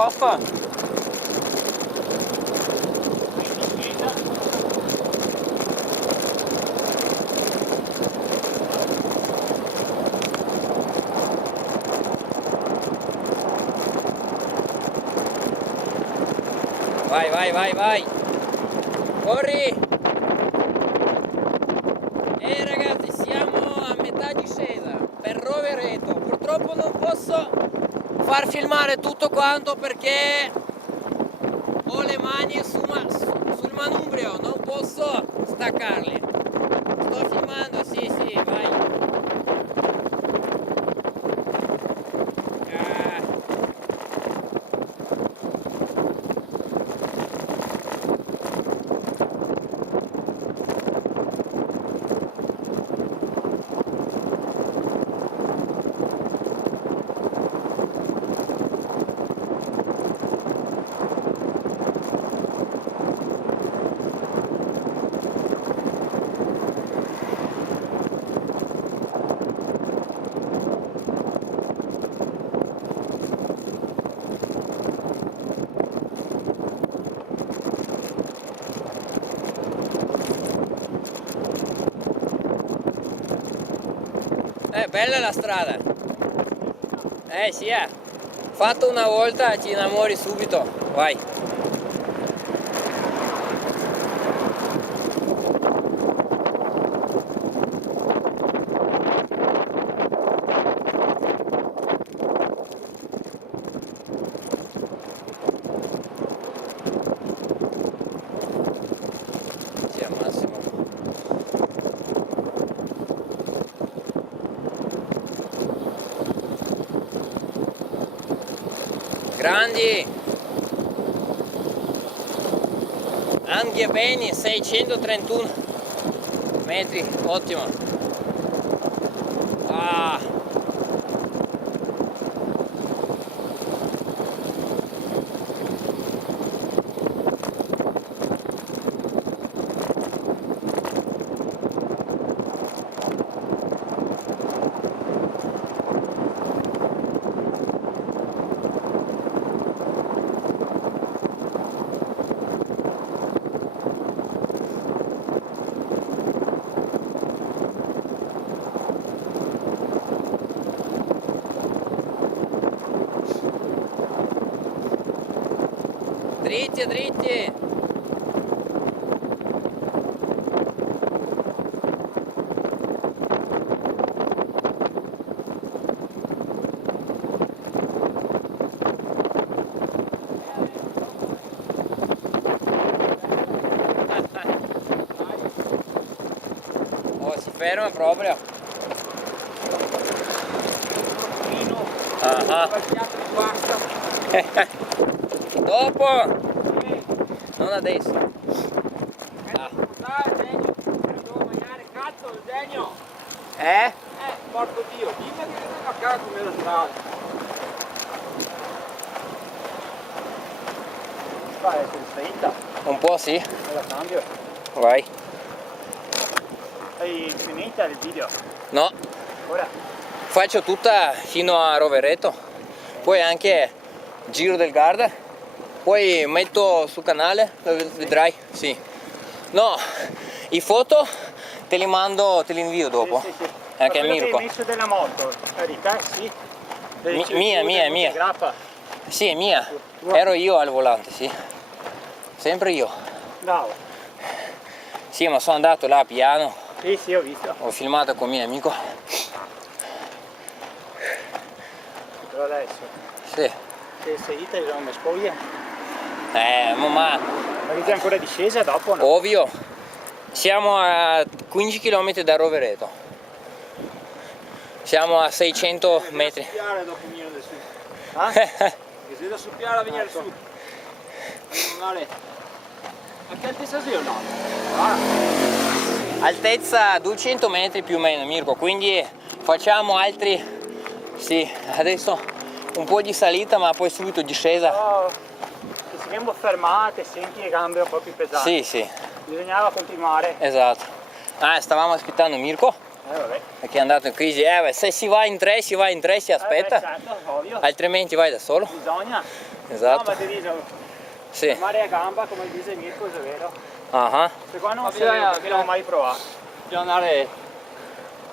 posto. Vai, vai, vai, vai. Corri. E ragazzi, siamo a metà discesa per Rovereto. Purtroppo non posso far filmare tutto quanto perché ho le mani sul manubrio, non posso staccarle. Sto filmando, sì, sì, vai. Bella la strada. Sì, fatto una volta ti innamori subito. Vai. Sì, al massimo. Grandi, anche bene, 631 metri, ottimo. Ah. Dritti, dritti. Oh, si ferma proprio. Dopo. Non adesso. Devo mangiare cazzo il degno. Porco Dio, dimmi che devo a casa come la strada. Vai, è finita. Un po' sì. La cambio. Vai. Hai finita il video? No. Ora. Faccio tutta fino a Rovereto. Poi anche Giro del Garda. Poi metto sul canale, vedrai. Sì. No, i foto te li mando, te li invio dopo. Sì, sì, sì. Anche a Mirko. Che hai messo della moto, di te, sì. Mia. Sì, è mia. Ero io al volante, sì. Sempre io. Bravo. Sì, ma sono andato là piano. Sì, sì, ho visto. Ho filmato con mio amico. Però adesso. Sì. Se sei te non mi spoglia. Ma Avete ancora discesa dopo, no? ovvio. Siamo a 15 km da Rovereto. Siamo a 600 metri. Soffiare dopo venire da su. Che sei da soffiare a venire su. Male. A che altezza sei o no? Altezza 200 metri più o meno, Mirko, quindi facciamo altri, sì, adesso un po' di salita ma poi subito discesa. Oh, se saremmo fermate, senti le gambe un po' più pesanti. Sì, sì. Bisognava continuare. Esatto. Stavamo aspettando Mirko. Vabbè. Perché è andato in crisi. Beh, se si va in tre si aspetta, Certo, ovvio. altrimenti vai da solo. Bisogna. Esatto. No, ma ti dico, Sì. mare a gamba, come dice Mirko, è vero. Ah, Secondo me non l'ho mai provato. Bisogna andare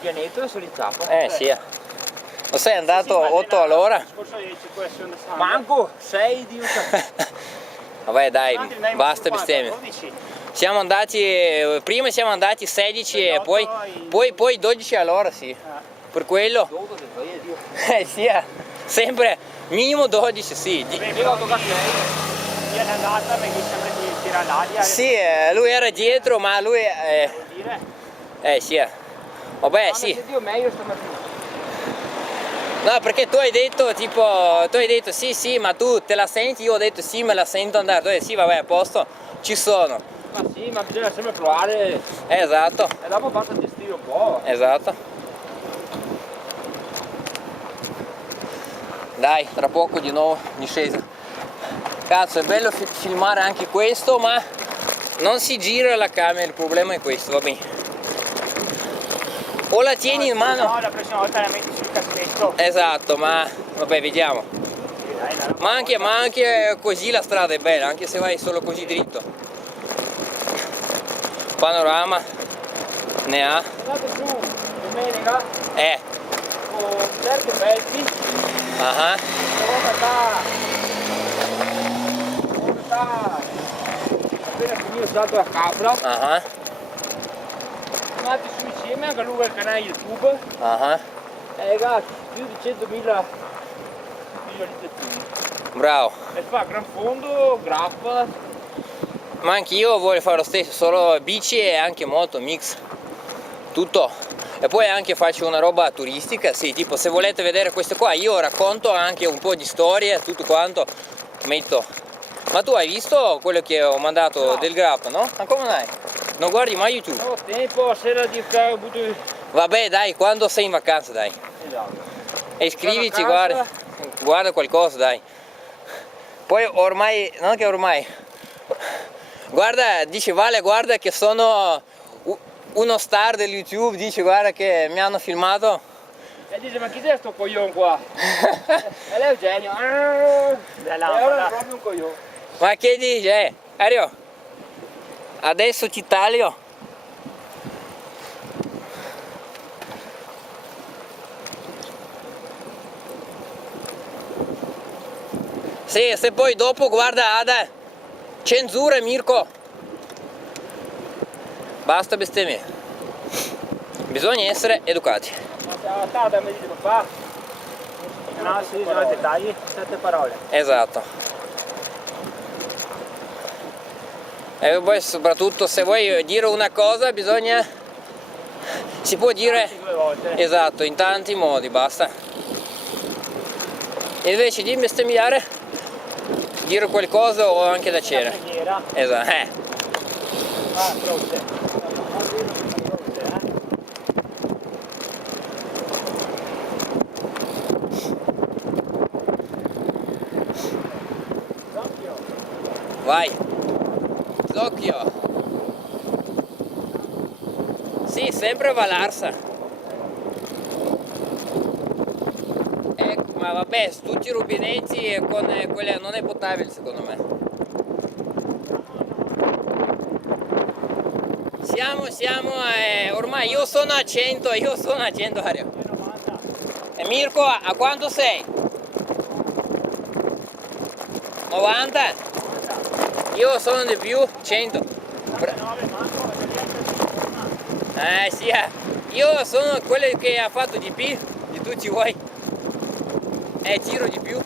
pianeta e solizzapo. sì. Lo sei andato 8 all'ora? Manco 6 di un Vabbè dai, basta bestemmie. 12. Siamo andati, prima siamo andati 16 e poi 12 all'ora, sì. Per quello. Sì, sempre minimo 12, sì. Io ho toccato lei. Io è andata perché sembra di tirare l'aria. Sì, lui era dietro, ma lui... Vuol dire? sì. Vabbè, sì. Sentivo meglio stamattina. No, perché tu hai detto tipo, sì, ma tu te la senti? Io ho detto sì, me la sento andare. Tu hai detto sì, vabbè, a posto, ci sono. Ma sì, ma bisogna sempre provare. Esatto, E dopo basta gestire un po'. esatto. Dai, tra poco di nuovo discesa. Cazzo, è bello filmare anche questo, ma non si gira la camera, il problema è questo, va bene. O la tieni in mano? No, la prossima volta la metti sul caschetto. Esatto, ma vabbè, vediamo. Ma anche così la strada è bella, anche se vai solo così dritto. Panorama ne ha. Andate su domenica con certe pezzi. Ah, Appena finito il salto a capra. ah, Andate su insieme anche lui al canale YouTube. ah. Ragazzi, più di 100.000 visualizzazioni. Bravo. E fa gran fondo, grappa. Ma anche io voglio fare lo stesso, solo bici e anche moto, mix. Tutto. E poi anche faccio una roba turistica, sì, tipo se volete vedere questo qua, io racconto anche un po' di storie, tutto quanto, metto. Ma tu hai visto quello che ho mandato No. del grappa, no? Ma come non hai? Non guardi mai YouTube? Non ho tempo, sera di fare butto. Vabbè dai, quando sei in vacanza dai. Esatto. E iscrivici, Sono a casa. guarda qualcosa dai. Poi ormai, non che ormai, guarda, dice Vale, guarda che sono uno star del YouTube, dice guarda che mi hanno filmato. E dice, ma chi è sto coglione qua? E lei è Eugenio. E ora è proprio un coglione. Ma che dice? Ario, adesso ti taglio. Sì, se poi dopo guarda Ada, censura Mirko. Basta bestemmie. Bisogna essere educati. Ma se la tarda mi dice papà. No, sì, sono dettagli, 7 parole. Esatto. E poi soprattutto se vuoi dire una cosa bisogna... Si può dire... 2 volte. Esatto, in tanti modi, basta. E invece di bestemmiare, dire qualcosa o anche da cena. Preghiera. Esatto, Ah, croce. Vai. Zocchio. Sì, sempre Valarsa. Ecco, ma vabbè, tutti i rubinetti con quelle non è potabile secondo me. Siamo, ormai io sono a 100 Ario. E Mirko, a quanto sei? 90? Io sono di più, 100. Sì, io sono quello che ha fatto di più di tutti voi. Tiro di più.